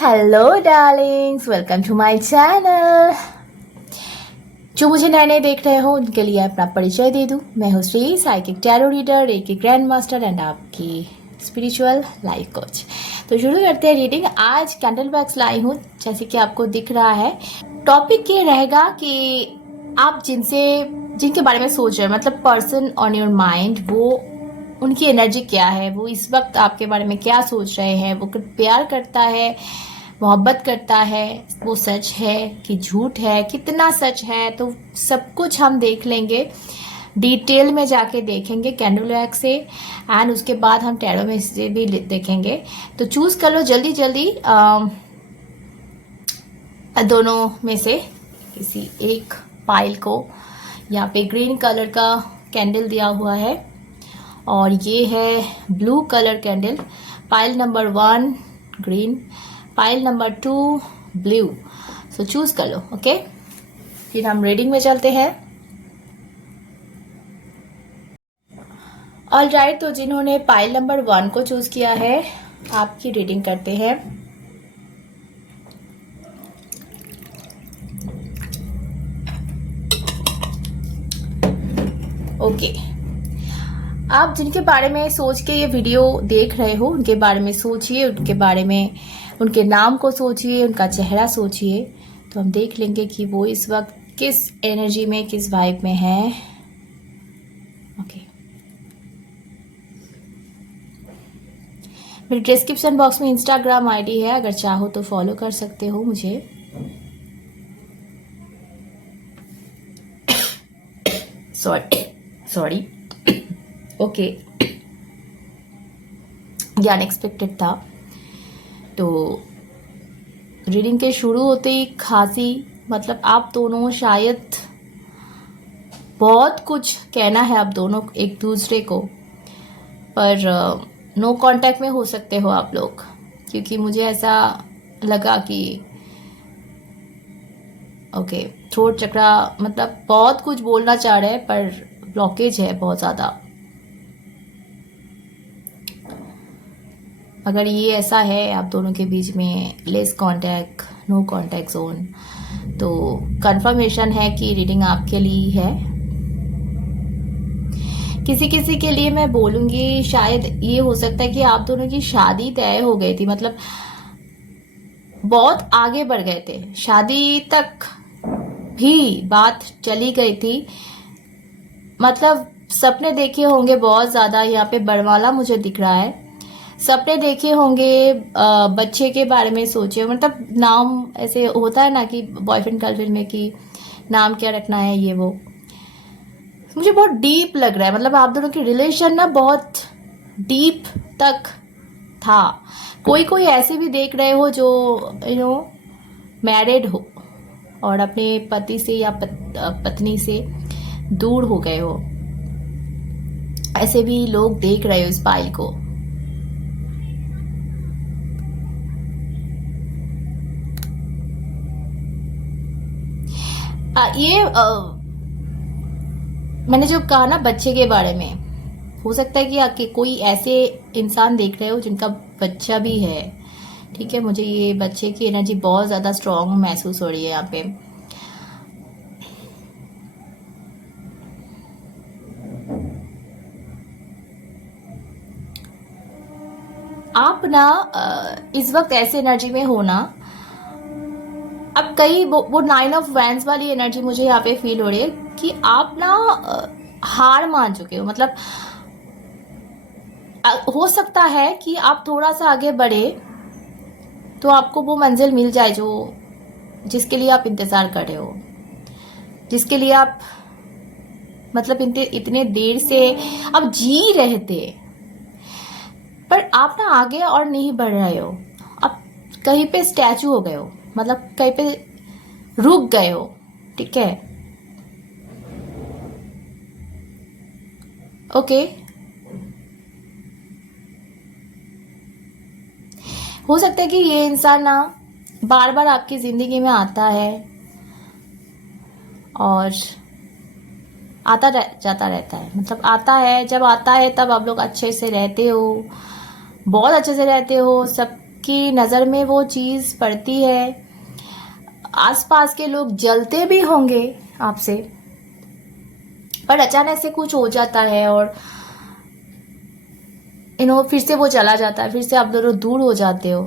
Hello darlings, welcome to my channel. जो मुझे नए नए देख रहे हो उनके लिए अपना परिचय दे दूं। मैं हूँ Shri, psychic tarot reader, reiki grand master and आपकी स्पिरिचुअल लाइफ कोच। तो शुरू करते हैं रीडिंग। आज कैंडल बॉक्स लाई हूँ, जैसे कि आपको दिख रहा है। टॉपिक ये रहेगा कि आप जिनके बारे में सोच रहे हैं, मतलब पर्सन ऑन योर माइंड, वो उनकी एनर्जी क्या है, वो इस वक्त आपके बारे में क्या सोच रहे हैं। वो प्यार करता है, मोहब्बत करता है, वो सच है कि झूठ है, कितना सच है, तो सब कुछ हम देख लेंगे। डिटेल में जाके देखेंगे कैंडल वैक्स से, एंड उसके बाद हम टैरो में से भी देखेंगे। तो चूज कर लो जल्दी जल्दी दोनों में से किसी एक पाइल को। यहाँ पे ग्रीन कलर का कैंडल दिया हुआ है और ये है blue colour candle. Pile number 1 green, pile number 2 blue. So choose कर लो। ओके, फिर हम रीडिंग में चलते हैं। ऑल राइट, तो जिन्होंने पाइल नंबर 1 को चूज किया है, आपकी रीडिंग करते हैं। ओके, आप जिनके बारे में सोच के ये वीडियो देख रहे हो उनके बारे में सोचिए, उनके बारे में, उनके नाम को सोचिए, उनका चेहरा सोचिए। तो हम देख लेंगे कि वो इस वक्त किस एनर्जी में, किस वाइब में है। ओके, मेरे डिस्क्रिप्शन बॉक्स में इंस्टाग्राम आईडी है, अगर चाहो तो फॉलो कर सकते हो मुझे। सॉरी ओके, ये अनएक्सपेक्टेड था। तो रीडिंग के शुरू होते ही खांसी, मतलब आप दोनों शायद बहुत कुछ कहना है, आप दोनों एक दूसरे को, पर नो कांटेक्ट में हो सकते हो आप लोग, क्योंकि मुझे ऐसा लगा कि ओके, थ्रोट चक्रा, मतलब बहुत कुछ बोलना चाह रहे हैं पर ब्लॉकेज है बहुत ज़्यादा। अगर ये ऐसा है आप दोनों के बीच में less contact, no contact zone, तो कंफर्मेशन है कि रीडिंग आपके लिए है। किसी किसी के लिए मैं बोलूंगी शायद ये हो सकता है कि आप दोनों की शादी तय हो गई थी, मतलब बहुत आगे बढ़ गए थे, शादी तक भी बात चली गई थी। मतलब सपने देखे होंगे बहुत ज्यादा। यहाँ पे बरमाला मुझे दिख रहा है, सपने देखे होंगे, बच्चे के बारे में सोचे, मतलब नाम ऐसे होता है ना कि बॉयफ्रेंड गर्लफ्रेंड में कि नाम क्या रखना है, ये वो। मुझे बहुत डीप लग रहा है, मतलब आप दोनों की रिलेशन ना बहुत डीप तक था। कोई कोई ऐसे भी देख रहे हो जो मैरिड हो और अपने पति से या पत्नी से दूर हो गए हो, ऐसे भी लोग देख रहे हो इस पाइल को। ये मैंने जो कहा ना बच्चे के बारे में, हो सकता है कि आके कोई ऐसे इंसान देख रहे हो जिनका बच्चा भी है। ठीक है, मुझे ये बच्चे की एनर्जी बहुत ज्यादा स्ट्रांग महसूस हो रही है यहाँ पे। आप ना इस वक्त ऐसे एनर्जी में हो ना, अब कई वो 9 ऑफ वैंड्स वाली एनर्जी मुझे यहाँ पे फील हो रही है कि आप ना हार मान चुके हो। मतलब हो सकता है कि आप थोड़ा सा आगे बढ़े तो आपको वो मंजिल मिल जाए जो जिसके लिए आप इंतजार कर रहे हो, जिसके लिए आप मतलब इतने देर से आप जी रहे थे, पर आप ना आगे और नहीं बढ़ रहे हो। आप कहीं पे स्टैचू हो गए हो, मतलब कहीं पे रुक गए हो। ठीक है, ओके। हो सकता है कि ये इंसान ना बार बार आपकी जिंदगी में आता है और जाता रहता है। मतलब आता है, जब आता है तब आप लोग अच्छे से रहते हो, बहुत अच्छे से रहते हो, सब आपकी नज़र में वो चीज़ पड़ती है, आसपास के लोग जलते भी होंगे आपसे, पर अचानक से कुछ हो जाता है और फिर से वो चला जाता है, फिर से आप दोनों दूर हो जाते हो,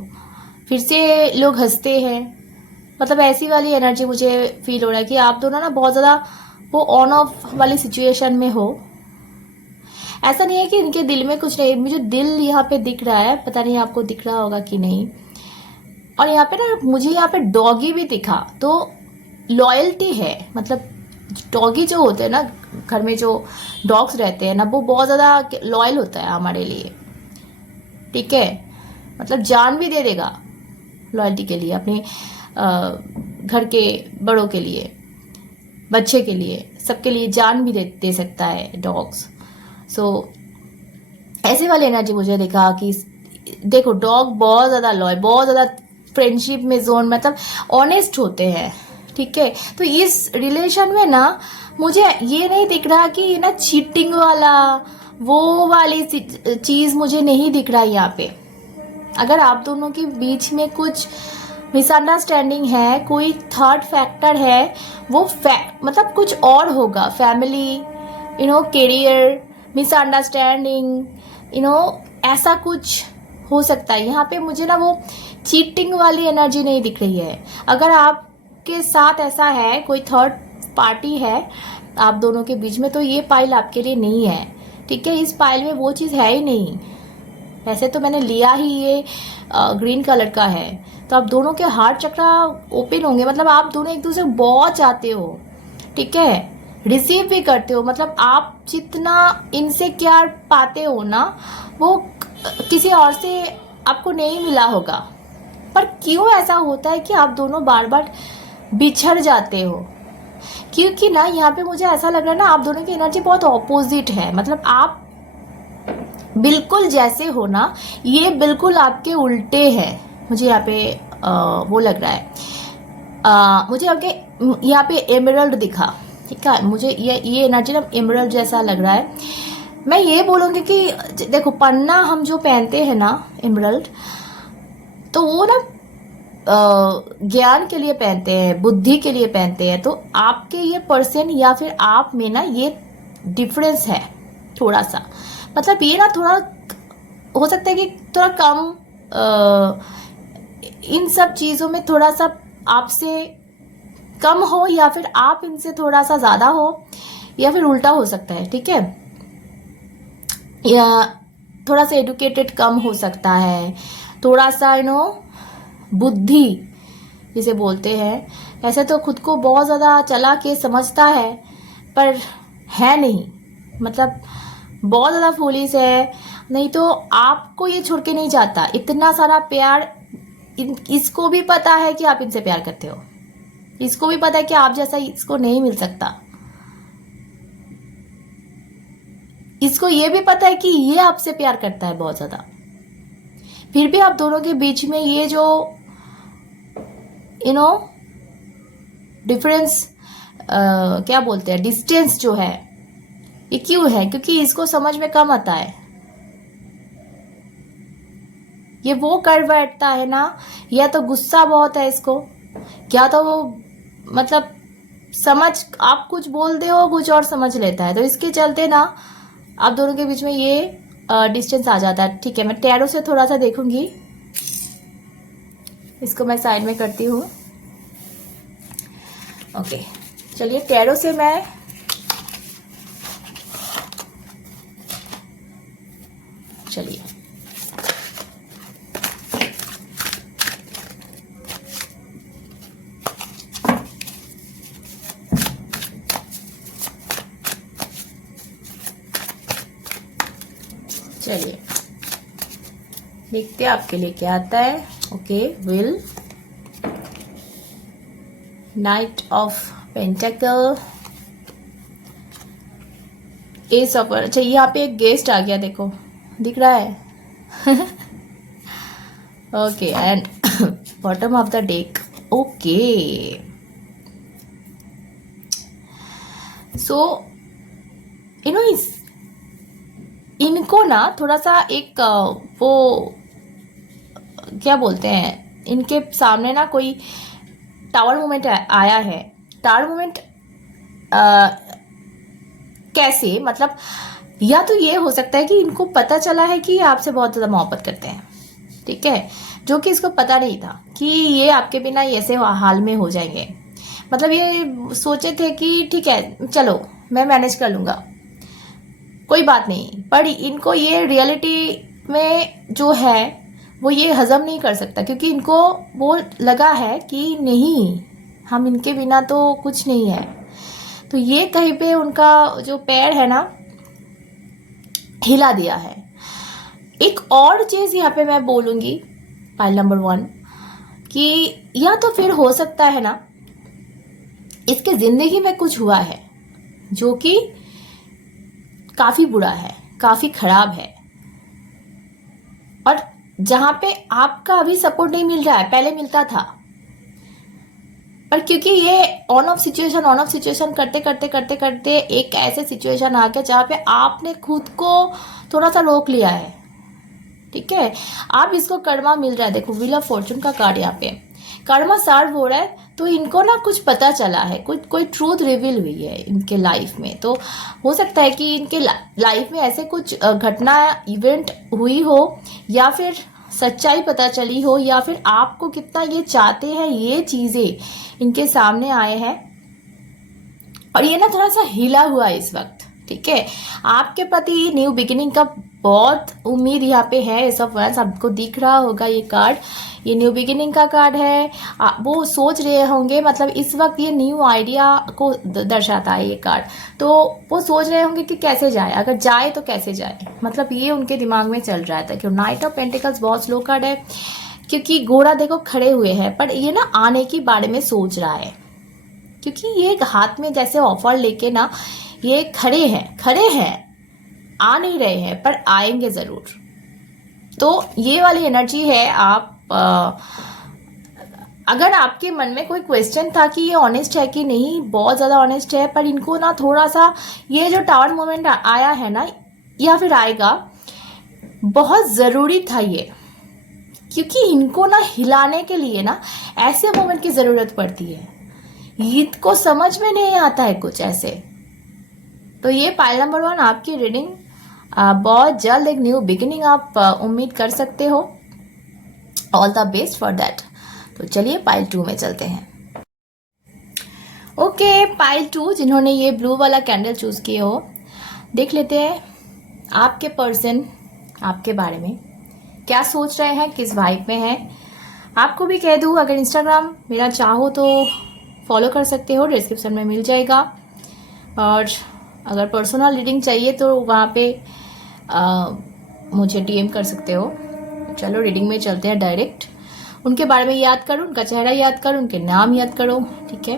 फिर से लोग हंसते हैं। मतलब ऐसी वाली एनर्जी मुझे फील हो रहा है कि आप दोनों ना बहुत ज़्यादा वो ऑन ऑफ वाली सिचुएशन में हो। ऐसा नहीं है कि इनके दिल में कुछ नहीं, मुझे दिल यहाँ पे दिख रहा है, पता नहीं आपको दिख रहा होगा कि नहीं। और यहाँ पे ना मुझे यहाँ पे डॉगी भी दिखा, तो लॉयल्टी है। मतलब डॉगी जो होते हैं ना, घर में जो डॉग्स रहते हैं ना, वो बहुत ज़्यादा लॉयल होता है हमारे लिए, ठीक है। मतलब जान भी दे देगा लॉयल्टी के लिए, अपने घर के बड़ों के लिए, बच्चे के लिए, सबके लिए जान भी दे सकता है डॉग्स। सो ऐसे वाली एनर्जी मुझे देखा कि देखो डॉग बहुत ज़्यादा लॉयल, बहुत ज़्यादा फ्रेंडशिप में जोन, मतलब ऑनेस्ट होते हैं, ठीक है। तो इस रिलेशन में ना मुझे ये नहीं दिख रहा कि ना चीटिंग वाला वो वाली चीज़ मुझे नहीं दिख रहा यहाँ पे। अगर आप दोनों के बीच में कुछ मिसअंडरस्टैंडिंग है, कोई थर्ड फैक्टर है, वो मतलब कुछ और होगा, फैमिली, करियर, मिसअंडरस्टैंडिंग, ऐसा कुछ हो सकता है। यहाँ पे मुझे ना वो चीटिंग वाली एनर्जी नहीं दिख रही है। अगर आपके साथ ऐसा है, कोई थर्ड पार्टी है आप दोनों के बीच में, तो ये पाइल आपके लिए नहीं है, ठीक है। इस पाइल में वो चीज़ है ही नहीं। वैसे तो मैंने लिया ही ये ग्रीन कलर का है, तो आप दोनों के हार्ट चक्रा ओपन होंगे। मतलब आप दोनों एक दूसरे को बहुत चाहते हो, ठीक है, रिसीव भी करते हो। मतलब आप जितना इनसे प्यार पाते हो ना, वो किसी और से आपको नहीं मिला होगा। पर क्यों ऐसा होता है कि आप दोनों बार बार बिछड़ जाते हो? क्योंकि ना यहाँ पे मुझे ऐसा लग रहा है ना, आप दोनों की एनर्जी बहुत ऑपोजिट है। मतलब आप बिल्कुल जैसे हो ना, ये बिल्कुल आपके उल्टे हैं। मुझे यहाँ पे वो लग रहा है, मुझे आपके यहाँ पे एमरल्ड दिखा, ठीक है। मुझे ये एनर्जी ना एमरल्ड जैसा लग रहा है। मैं ये बोलूँगी कि देखो पन्ना हम जो पहनते हैं ना एमरल्ड, तो वो ना ज्ञान के लिए पहनते हैं, बुद्धि के लिए पहनते हैं। तो आपके ये पर्सन या फिर आप में ना ये डिफरेंस है थोड़ा सा। मतलब ये ना थोड़ा हो सकता है कि थोड़ा कम इन सब चीज़ों में थोड़ा सा आपसे कम हो, या फिर आप इनसे थोड़ा सा ज़्यादा हो, या फिर उल्टा हो सकता है, ठीक है। या थोड़ा सा एडुकेटेड कम हो सकता है, थोड़ा सा बुद्धि जिसे बोलते हैं। ऐसे तो खुद को बहुत ज़्यादा चला के समझता है, पर है नहीं। मतलब बहुत ज़्यादा फूलिश है, नहीं तो आपको ये छोड़ के नहीं जाता। इतना सारा प्यार इसको भी पता है कि आप इनसे प्यार करते हो, इसको भी पता है कि आप जैसा इसको नहीं मिल सकता, इसको ये भी पता है कि ये आपसे प्यार करता है बहुत ज़्यादा। फिर भी आप दोनों के बीच में ये जो डिफरेंस, क्या बोलते हैं, डिस्टेंस जो है, ये क्यों है? क्योंकि इसको समझ में कम आता है। ये वो कर बैठता है ना, या तो गुस्सा बहुत है इसको, क्या तो वो मतलब आप कुछ बोल दे हो कुछ और समझ लेता है। तो इसके चलते ना आप दोनों के बीच में ये डिस्टेंस आ जाता है, ठीक है। मैं टैरो से थोड़ा सा देखूंगी, इसको मैं साइड में करती हूँ। ओके, चलिए टैरो से मैं चलिए चलिए देखते हैं आपके लिए क्या आता है। Okay, will, night of pentacle, S of, अच्छा यहाँ पे एक गेस्ट आ गया, देखो दिख रहा है। Okay, and bottom of the deck. Okay, so इनको ना थोड़ा सा एक वो क्या बोलते हैं, इनके सामने ना कोई टावर मोमेंट आया है। टावर मोमेंट कैसे, मतलब या तो ये हो सकता है कि इनको पता चला है कि ये आपसे बहुत ज़्यादा मोहब्बत करते हैं, ठीक है, जो कि इसको पता नहीं था कि ये आपके बिना ऐसे हाल में हो जाएंगे। मतलब ये सोचे थे कि ठीक है चलो मैं मैनेज कर लूँगा, कोई बात नहीं, पर इनको ये रियलिटी में जो है वो ये हजम नहीं कर सकता, क्योंकि इनको वो लगा है कि नहीं, हम इनके बिना तो कुछ नहीं है। तो ये कहीं पे उनका जो पैर है ना हिला दिया है। एक और चीज यहाँ पे मैं बोलूंगी, पाइल नंबर 1, कि या तो फिर हो सकता है ना इसके जिंदगी में कुछ हुआ है जो कि काफी बुरा है, काफी खराब है, और जहां पे आपका अभी सपोर्ट नहीं मिल रहा है, पहले मिलता था, पर क्योंकि ये ऑन ऑफ सिचुएशन करते करते करते करते एक ऐसे सिचुएशन आ गया जहाँ पे आपने खुद को थोड़ा सा रोक लिया है, ठीक है। आप इसको कर्मा मिल रहा है, देखो व्हील ऑफ फॉर्चून का कार्ड यहाँ पे कर्मा सर्व हो रहा है, तो इनको ना कुछ पता चला है, कुछ कोई ट्रूथ रिवील हुई है इनके लाइफ में। तो हो सकता है कि इनके लाइफ में ऐसे कुछ घटना इवेंट हुई हो, या फिर सच्चाई पता चली हो, या फिर आपको कितना ये चाहते हैं ये चीजें इनके सामने आए हैं, और ये ना थोड़ा सा हिला हुआ है इस वक्त, ठीक है। आपके प्रति न्यू बिगिनिंग का बहुत उम्मीद यहाँ पे है। एस ऑफ वंस आपको दिख रहा होगा ये कार्ड, ये न्यू बिगिनिंग का कार्ड है। वो सोच रहे होंगे, मतलब इस वक्त ये न्यू आइडिया को दर्शाता है ये कार्ड, तो वो सोच रहे होंगे कि कैसे जाए, अगर जाए तो कैसे जाए, मतलब ये उनके दिमाग में चल रहा था। क्यों नाइट ऑफ पेंटिकल्स बहुत स्लो कार्ड है, क्योंकि घोड़ा देखो खड़े हुए हैं, पर ये ना आने के बारे में सोच रहा है, क्योंकि ये हाथ में जैसे ऑफर लेके ना ये खड़े हैं, आ नहीं रहे हैं, पर आएंगे जरूर। तो ये वाली एनर्जी है। आप अगर आपके मन में कोई क्वेश्चन था कि ये ऑनेस्ट है कि नहीं, बहुत ज्यादा ऑनेस्ट है, पर इनको ना थोड़ा सा ये जो टावर मोमेंट आया है ना, या फिर आएगा, बहुत जरूरी था ये, क्योंकि इनको ना हिलाने के लिए ना ऐसे मोमेंट की जरूरत पड़ती है, ईद को समझ में नहीं आता है कुछ ऐसे। तो ये पाइल नंबर 1 आपकी रीडिंग, बहुत जल्द एक न्यू बिगिनिंग आप उम्मीद कर सकते हो। All the best for that. तो चलिए पाइल 2 में चलते हैं। ओके, पाइल 2 जिन्होंने ये ब्लू वाला कैंडल चूज किए हो, देख लेते हैं आपके पर्सन आपके बारे में क्या सोच रहे हैं, किस वाइब में है। आपको भी कह दूं, अगर इंस्टाग्राम मेरा चाहो तो फॉलो कर सकते हो, डिस्क्रिप्शन में मिल जाएगा, और अगर पर्सनल रीडिंग चाहिए तो वहाँ पे मुझे डीएम कर सकते हो। चलो रीडिंग में चलते हैं डायरेक्ट। उनके बारे में याद करो, उनका चेहरा याद करो, उनके नाम याद करो, ठीक है।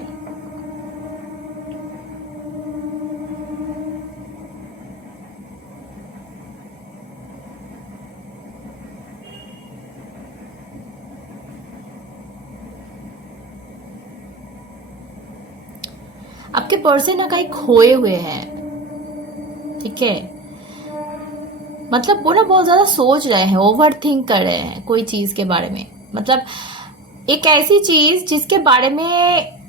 आपके पर्सन ना कहीं खोए हुए हैं, ठीक है। मतलब वो ना बहुत ज्यादा सोच रहे हैं, ओवर थिंक कर रहे हैं कोई चीज के बारे में, मतलब एक ऐसी चीज जिसके बारे में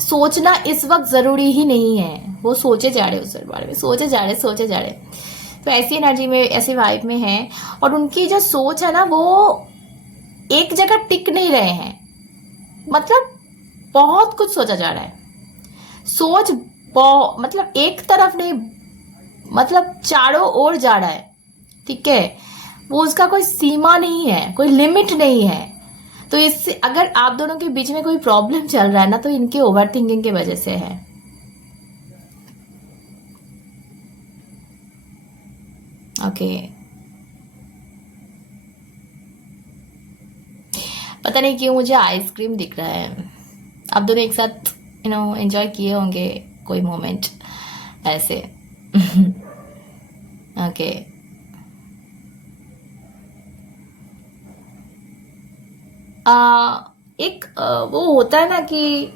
सोचना इस वक्त जरूरी ही नहीं है, वो सोचे जा रहे उस बारे में, सोचे जा रहे। तो ऐसी एनर्जी में, ऐसी वाइब में है, और उनकी जो सोच है ना वो एक जगह टिक नहीं रहे हैं, मतलब बहुत कुछ सोचा जा रहा है। सोच मतलब एक तरफ नहीं, मतलब चारों ओर जा रहा है, ठीक है। वो उसका कोई सीमा नहीं है, कोई लिमिट नहीं है। तो इससे अगर आप दोनों के बीच में कोई प्रॉब्लम चल रहा है ना, तो इनके ओवर थिंकिंग की वजह से है। ओके, पता नहीं क्यों मुझे आइसक्रीम दिख रहा है। आप दोनों एक साथ एंजॉय किए होंगे कोई मोमेंट ऐसे। ओके, एक वो होता है ना कि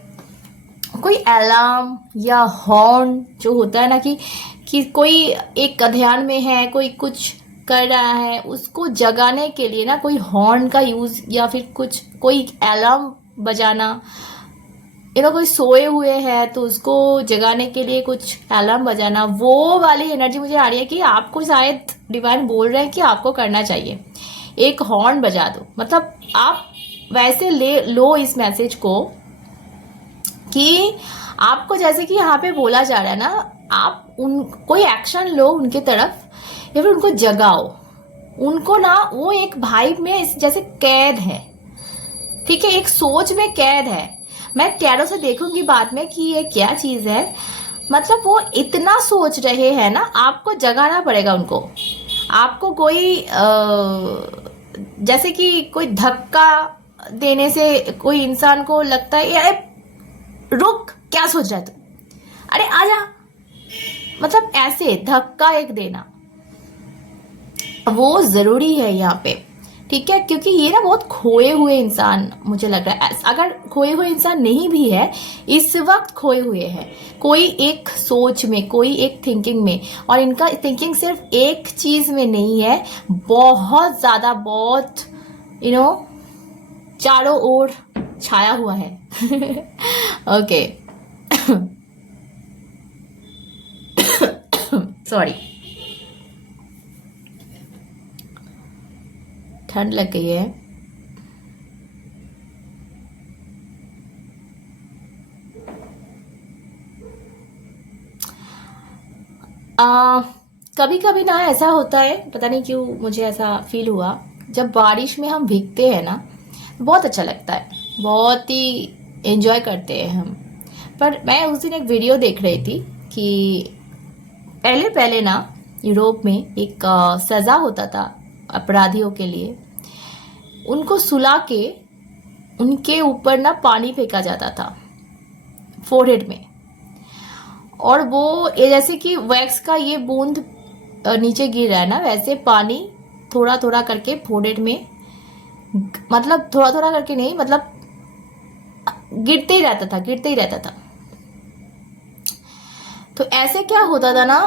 कोई अलार्म या हॉर्न जो होता है ना, कि कोई एक ध्यान में है, कोई कुछ कर रहा है उसको जगाने के लिए ना कोई हॉर्न का यूज या फिर कुछ कोई अलार्म बजाना, कोई सोए हुए हैं तो उसको जगाने के लिए कुछ अलार्म बजाना, वो वाली एनर्जी मुझे आ रही है कि आपको शायद डिवाइन बोल रहे हैं कि आपको करना चाहिए, एक हॉर्न बजा दो। मतलब आप वैसे ले लो इस मैसेज को कि आपको जैसे कि यहाँ पे बोला जा रहा है ना, आप कोई एक्शन लो उनके तरफ या फिर उनको जगाओ। उनको ना वो एक वाइब में जैसे कैद है, ठीक है, एक सोच में कैद है। मैं टैरो से देखूंगी बाद में कि ये क्या चीज है। मतलब वो इतना सोच रहे हैं ना, आपको जगाना पड़ेगा उनको। आपको कोई जैसे कि कोई धक्का देने से कोई इंसान को लगता है यार रुक, क्या सोच रहा है तू, अरे आजा, मतलब ऐसे धक्का एक देना वो जरूरी है यहाँ पे, ठीक है। क्योंकि ये ना बहुत खोए हुए इंसान मुझे लग रहा है। अगर खोए हुए इंसान नहीं भी है, इस वक्त खोए हुए हैं कोई एक सोच में, कोई एक थिंकिंग में, और इनका थिंकिंग सिर्फ एक चीज में नहीं है, बहुत ज्यादा, बहुत चारों ओर छाया हुआ है। ओके, सॉरी, ठंड लग गई है। कभी कभी ना ऐसा होता है, पता नहीं क्यों मुझे ऐसा फील हुआ, जब बारिश में हम भीगते हैं ना बहुत अच्छा लगता है, बहुत ही एंजॉय करते हैं हम। पर मैं उस दिन एक वीडियो देख रही थी कि पहले पहले ना यूरोप में एक सजा होता था अपराधियों के लिए, उनको सुला के उनके ऊपर ना पानी फेंका जाता था फोरहेड में, और वो ये जैसे कि वैक्स का ये बूंद नीचे गिर रहा है ना, वैसे पानी थोड़ा थोड़ा करके फोरहेड में, मतलब थोड़ा थोड़ा करके नहीं, मतलब गिरते ही रहता था, गिरते ही रहता था। तो ऐसे क्या होता था ना,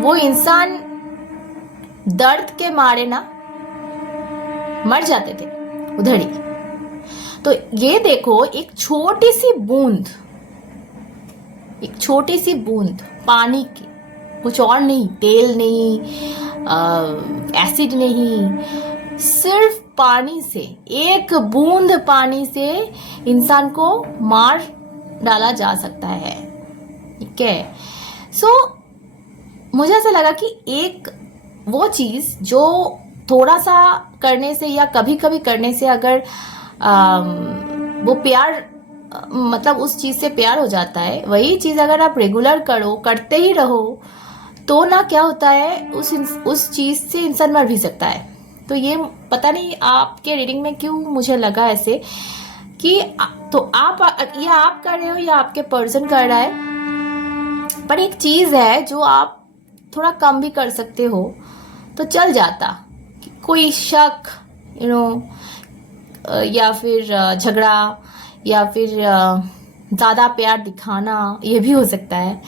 वो इंसान दर्द के मारे ना मर जाते थे उधर ही। तो ये देखो, एक छोटी सी बूंद, एक छोटी सी बूंद पानी की, कुछ और नहीं, तेल नहीं, एसिड नहीं, सिर्फ पानी से, एक बूंद पानी से इंसान को मार डाला जा सकता है, ठीक है। सो मुझे ऐसा लगा कि एक वो चीज जो थोड़ा सा करने से या कभी कभी करने से अगर वो प्यार, मतलब उस चीज से प्यार हो जाता है, वही चीज अगर आप रेगुलर करो, करते ही रहो, तो ना क्या होता है, उस चीज से इंसान मर भी सकता है। तो ये पता नहीं आपके रीडिंग में क्यों मुझे लगा ऐसे कि तो आप या आप कर रहे हो या आपके पर्सन कर रहा है, पर एक चीज है जो आप थोड़ा कम भी कर सकते हो तो चल जाता। कोई शक, या फिर झगड़ा, या फिर ज्यादा प्यार दिखाना, ये भी हो सकता है।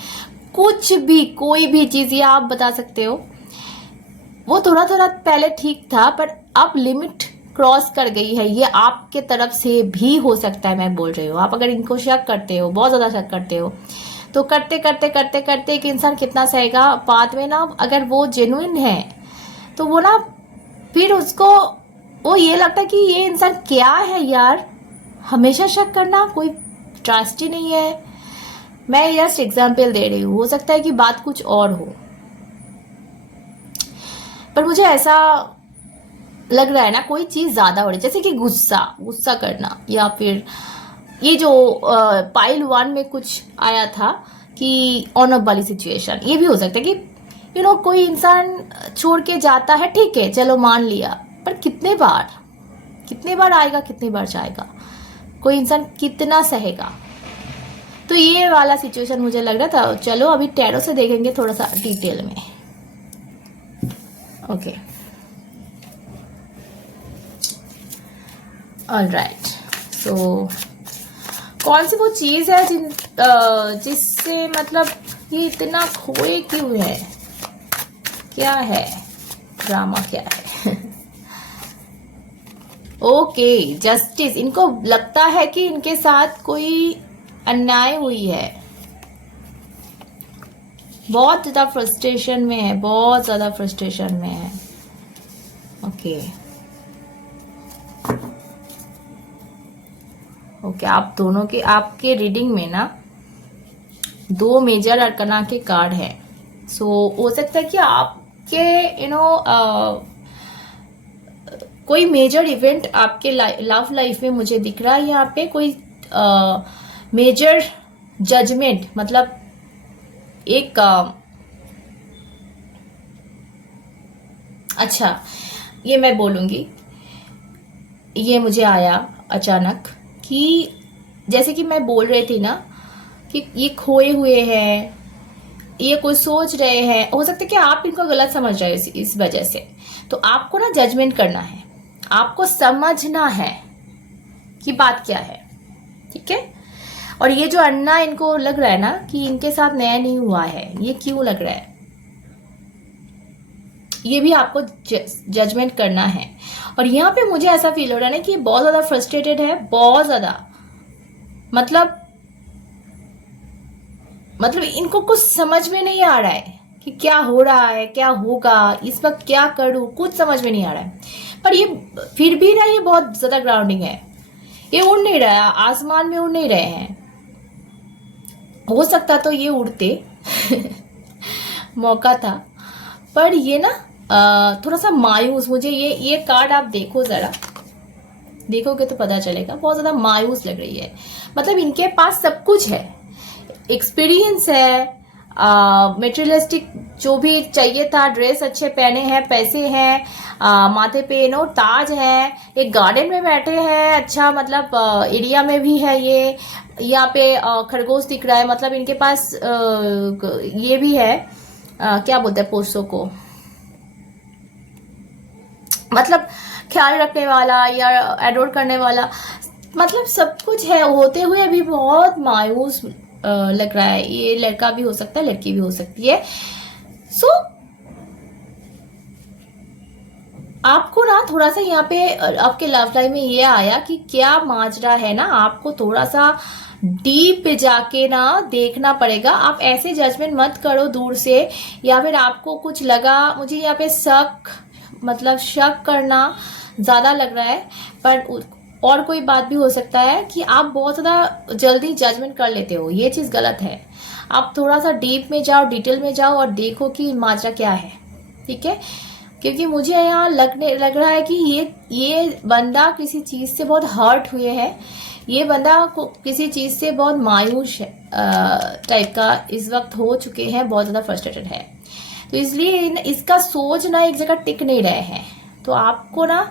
कुछ भी, कोई भी चीज ये आप बता सकते हो। वो थोड़ा थोड़ा पहले ठीक था, पर अब लिमिट क्रॉस कर गई है। ये आपके तरफ से भी हो सकता है, मैं बोल रही हूँ। आप अगर इनको शक करते हो, बहुत ज्यादा शक करते हो, तो करते करते करते करते एक इंसान कितना सहेगा, बाद में ना अगर वो जेन्युइन है तो वो ना फिर उसको वो ये लगता है कि ये इंसान क्या है यार, हमेशा शक करना, कोई ट्रस्ट ही नहीं है। मैं जस्ट एग्जाम्पल दे रही हूँ, हो सकता है कि बात कुछ और हो, पर मुझे ऐसा लग रहा है ना कोई चीज ज्यादा हो रही है, जैसे कि गुस्सा करना, या फिर ये जो पाइल 1 में कुछ आया था कि ऑन ऑफ वाली सिचुएशन, ये भी हो सकता है कि कोई इंसान छोड़ के जाता है, ठीक है चलो मान लिया, पर कितने बार आएगा, कितने बार जाएगा, कोई इंसान कितना सहेगा। तो ये वाला सिचुएशन मुझे लग रहा था। चलो अभी टैरो से देखेंगे थोड़ा सा डिटेल में। Okay, alright. सो कौन सी वो चीज है जिससे मतलब ये इतना खोए क्यों है, क्या है? ड्रामा क्या है। Okay, justice. इनको लगता है कि इनके साथ कोई अन्याय हुई है, बहुत ज्यादा फ्रस्ट्रेशन में है, बहुत ज्यादा फ्रस्ट्रेशन में है। ओके ओके, आप दोनों के, आपके रीडिंग में ना 2 मेजर अरकना के कार्ड है। सो हो सकता है कि आपके कोई मेजर इवेंट आपके लव लाइफ में मुझे दिख रहा है यहाँ पे। कोई मेजर जजमेंट, मतलब एक अच्छा, ये मैं बोलूंगी, ये मुझे आया अचानक कि जैसे कि मैं बोल रही थी ना कि ये खोए हुए हैं, ये कोई सोच रहे हैं। हो सकता है कि आप इनको गलत समझ रहे हो इस वजह से। तो आपको ना जजमेंट करना है, आपको समझना है कि बात क्या है, ठीक है। और ये जो अन्ना इनको लग रहा है ना कि इनके साथ नया नहीं हुआ है, ये क्यों लग रहा है, ये भी आपको जजमेंट करना है। और यहाँ पे मुझे ऐसा फील हो रहा है ना कि बहुत ज्यादा फ्रस्ट्रेटेड है, बहुत ज्यादा, मतलब इनको कुछ समझ में नहीं आ रहा है कि क्या हो रहा है, क्या होगा, इस वक्त क्या करूं, कुछ समझ में नहीं आ रहा है। पर ये फिर भी ना, ये बहुत ज्यादा ग्राउंडिंग है, ये उड़ नहीं रहा, आसमान में उड़ नहीं रहे हैं। हो सकता तो ये उड़ते मौका था, पर ये ना थोड़ा सा मायूस, मुझे ये कार्ड आप देखो, जरा देखोगे तो पता चलेगा, बहुत ज्यादा मायूस लग रही है। मतलब इनके पास सब कुछ है, एक्सपीरियंस है, मेटेरियलिस्टिक जो भी चाहिए था, ड्रेस अच्छे पहने हैं, पैसे हैं, माथे पे ताज है, एक गार्डन में बैठे हैं, अच्छा मतलब एरिया में भी है ये। यहाँ पे खरगोश दिख रहा है, मतलब इनके पास ये भी है, क्या बोलते हैं पोस्तों को, मतलब ख्याल रखने वाला या एडोर करने वाला, मतलब सब कुछ है। होते हुए अभी बहुत मायूस लग रहा है। ये लड़का भी हो सकता है, लड़की भी हो सकती है। सो आपको ना थोड़ा सा यहाँ पे आपके लव लाइफ में ये आया कि क्या माजरा है ना, आपको थोड़ा सा डीप पे जाके ना देखना पड़ेगा। आप ऐसे जजमेंट मत करो दूर से, या फिर आपको कुछ लगा, मुझे यहाँ पे शक करना ज्यादा लग रहा है। पर और कोई बात भी हो सकता है कि आप बहुत ज्यादा जल्दी जजमेंट कर लेते हो, ये चीज गलत है। आप थोड़ा सा डीप में जाओ, डिटेल में जाओ और देखो कि माजरा क्या है, ठीक है। क्योंकि मुझे यहाँ लग रहा है कि ये बंदा किसी चीज से बहुत हर्ट हुए है, ये बंदा किसी चीज से बहुत मायूस टाइप का इस वक्त हो चुके हैं, बहुत ज्यादा फ्रस्ट्रेटेड है। तो इसलिए इसका सोच ना एक जगह टिक नहीं रहे हैं। तो आपको ना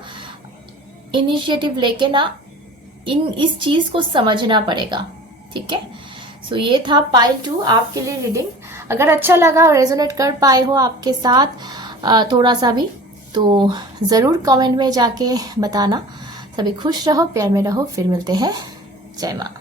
इनिशिएटिव लेके ना इस चीज को समझना पड़ेगा, ठीक है। सो ये था पाइल 2 आपके लिए रीडिंग। अगर अच्छा लगा, रेजोनेट कर पाए हो आपके साथ थोड़ा सा भी, तो जरूर कमेंट में जाके बताना। सभी खुश रहो, प्यार में रहो, फिर मिलते हैं। जय माँ।